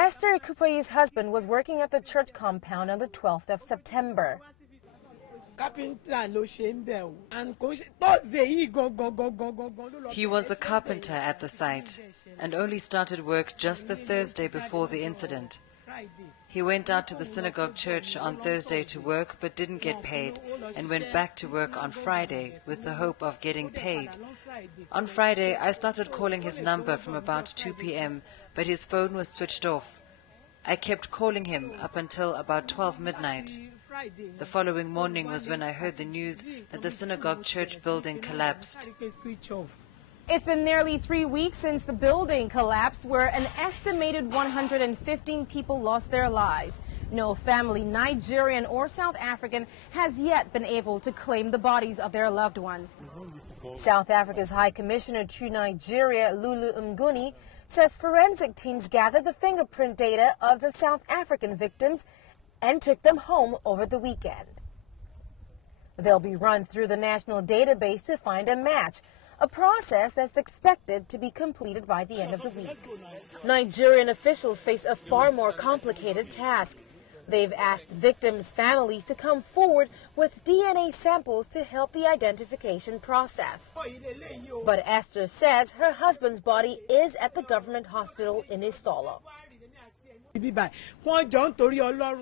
Esther Ekupeyi's husband was working at the church compound on the 12th of September. He was a carpenter at the site and only started work just the Thursday before the incident. He went out to the synagogue church on Thursday to work but didn't get paid and went back to work on Friday with the hope of getting paid. On Friday, I started calling his number from about 2 p.m., but his phone was switched off. I kept calling him up until about 12 midnight. The following morning was when I heard the news that the synagogue church building collapsed. It's been nearly 3 weeks since the building collapsed, where an estimated 115 people lost their lives. No family, Nigerian or South African, has yet been able to claim the bodies of their loved ones. South Africa's High Commissioner to Nigeria, Lulu Mguni, says forensic teams gathered the fingerprint data of the South African victims and took them home over the weekend. They'll be run through the national database to find a match, a process that's expected to be completed by the end of the week. Nigerian officials face a far more complicated task. They've asked victims' families to come forward with DNA samples to help the identification process. But Esther says her husband's body is at the government hospital in Isolo.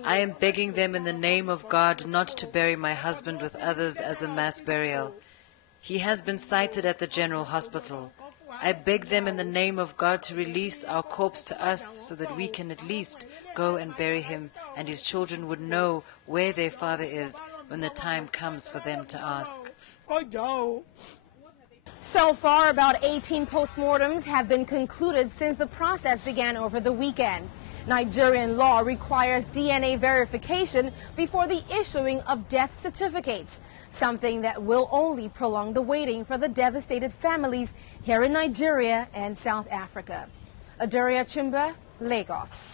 I am begging them in the name of God not to bury my husband with others as a mass burial. He has been sighted at the general hospital. I beg them in the name of God to release our corpse to us so that we can at least go and bury him, and his children would know where their father is when the time comes for them to ask. So far, about 18 postmortems have been concluded since the process began over the weekend. Nigerian law requires DNA verification before the issuing of death certificates, something that will only prolong the waiting for the devastated families here in Nigeria and South Africa. Adaria Chimba, Lagos.